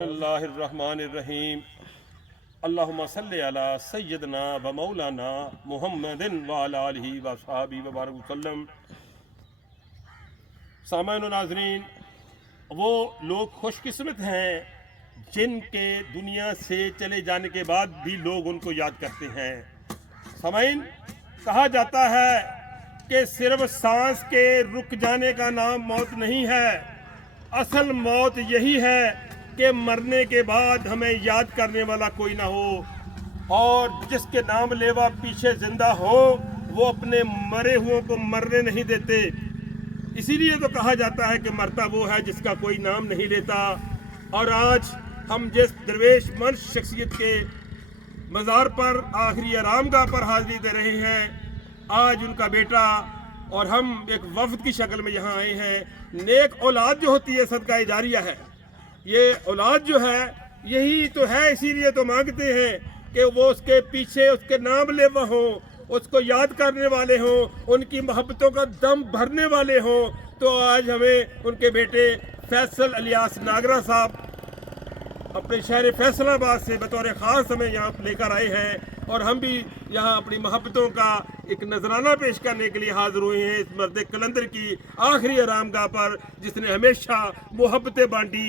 Bismillahirrahmanirrahim. Allahumma salli ala sayyidina wa maulana Muhammadin wa ala alihi wa sahbihi wa barak वसल्लम। सामाइन व नाज़रीन, वो लोग खुशकिस्मत हैं जिनके दुनिया से चले जाने के बाद भी लोग उनको याद करते हैं। सामाइन, कहा जाता है कि सिर्फ सांस के रुक जाने का नाम मौत नहीं है, असल मौत यही है कि मरने के बाद हमें याद करने वाला कोई ना हो, और जिसके नाम लेवा पीछे जिंदा हो वो अपने मरे हुओं को मरने नहीं देते। इसीलिए तो कहा जाता है कि मरता वो है जिसका कोई नाम नहीं लेता। और आज हम जिस दरवेश मंश शख्सियत के मज़ार पर आखिरी आरामगाह पर हाज़िरी दे रहे हैं, आज उनका बेटा और हम एक वफ़द की शक्ल में यहाँ आए हैं। नेक औलाद जो होती है सदका जारिया है, ये औलाद जो है यही तो है। इसीलिए तो मांगते हैं कि वो उसके पीछे उसके नाम लेवा हो, उसको याद करने वाले हों, उनकी मोहब्बतों का दम भरने वाले हों। तो आज हमें उनके बेटे फैसल अलियास नागरा साहब अपने शहर फैसलाबाद से बतौर ख़ास हमें यहाँ लेकर आए हैं, और हम भी यहाँ अपनी मोहब्बतों का एक नजराना पेश करने के लिए हाजिर हुए हैं इस मर्द कलंदर की आखिरी आरामगाह पर, जिसने हमेशा मोहब्बतें बांटी।